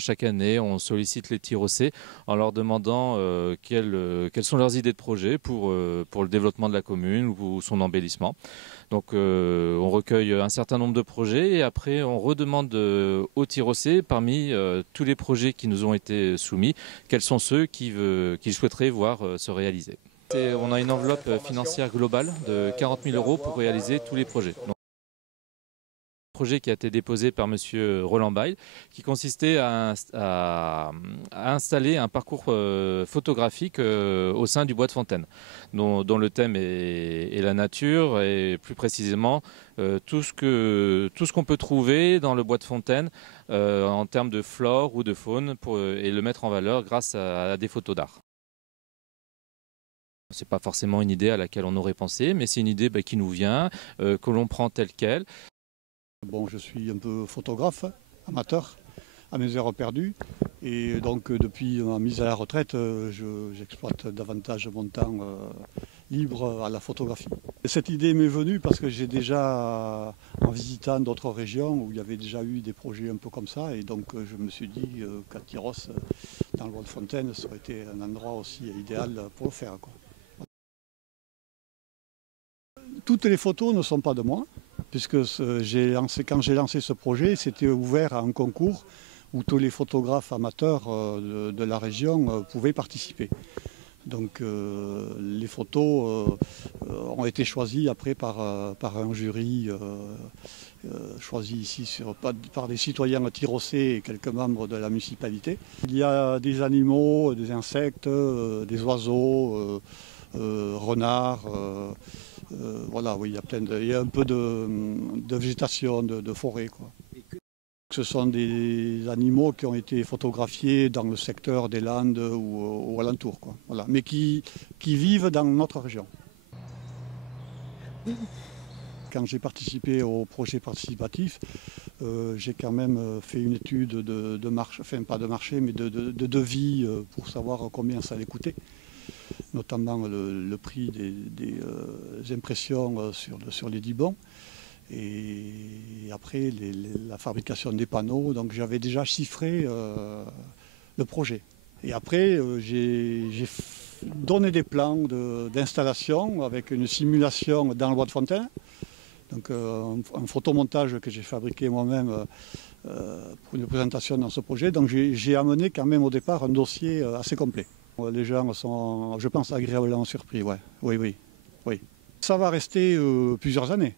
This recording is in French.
Chaque année, on sollicite les Tirossais en leur demandant quelles sont leurs idées de projet pour le développement de la commune ou son embellissement. Donc on recueille un certain nombre de projets et après on redemande aux Tirossais, parmi tous les projets qui nous ont été soumis, quels sont ceux qu'ils souhaiteraient voir se réaliser. On a une enveloppe financière globale de 40 000 € pour réaliser tous les projets. Projet qui a été déposé par monsieur Roland Bayle, qui consistait à installer un parcours photographique au sein du bois de Fontaine, dont le thème est la nature et plus précisément tout ce qu'on peut trouver dans le bois de Fontaine en termes de flore ou de faune et le mettre en valeur grâce à des photos d'art. Ce n'est pas forcément une idée à laquelle on aurait pensé, mais c'est une idée qui nous vient, que l'on prend telle qu'elle. Bon, je suis un peu photographe, amateur, à mes heures perdues. Et donc depuis ma mise à la retraite, j'exploite davantage mon temps libre à la photographie. Et cette idée m'est venue parce que j'ai déjà, en visitant d'autres régions où il y avait déjà eu des projets un peu comme ça, et donc je me suis dit qu'à Tyrosse, dans le bois de Fontaine, ça aurait été un endroit aussi idéal pour le faire, quoi. Toutes les photos ne sont pas de moi, puisque quand j'ai lancé ce projet, c'était ouvert à un concours où tous les photographes amateurs de la région pouvaient participer. Donc les photos ont été choisies après par un jury choisi ici par des citoyens tyrossais et quelques membres de la municipalité. Il y a des animaux, des insectes, des oiseaux, renards. Voilà, oui, il y a un peu de végétation, de forêt, quoi. Ce sont des animaux qui ont été photographiés dans le secteur des Landes ou alentour, quoi. Voilà, mais qui vivent dans notre région. Quand j'ai participé au projet participatif, j'ai quand même fait une étude de marché, enfin pas de marché, mais de devis pour savoir combien ça allait coûter, notamment le prix des impressions sur les 10 bons. Et après la fabrication des panneaux, donc j'avais déjà chiffré le projet. Et après j'ai donné des plans d'installation avec une simulation dans le bois de Fontaine, donc un photomontage que j'ai fabriqué moi-même pour une présentation dans ce projet. Donc j'ai amené quand même au départ un dossier assez complet. Les gens sont, je pense, agréablement surpris, ouais. Oui. Ça va rester plusieurs années.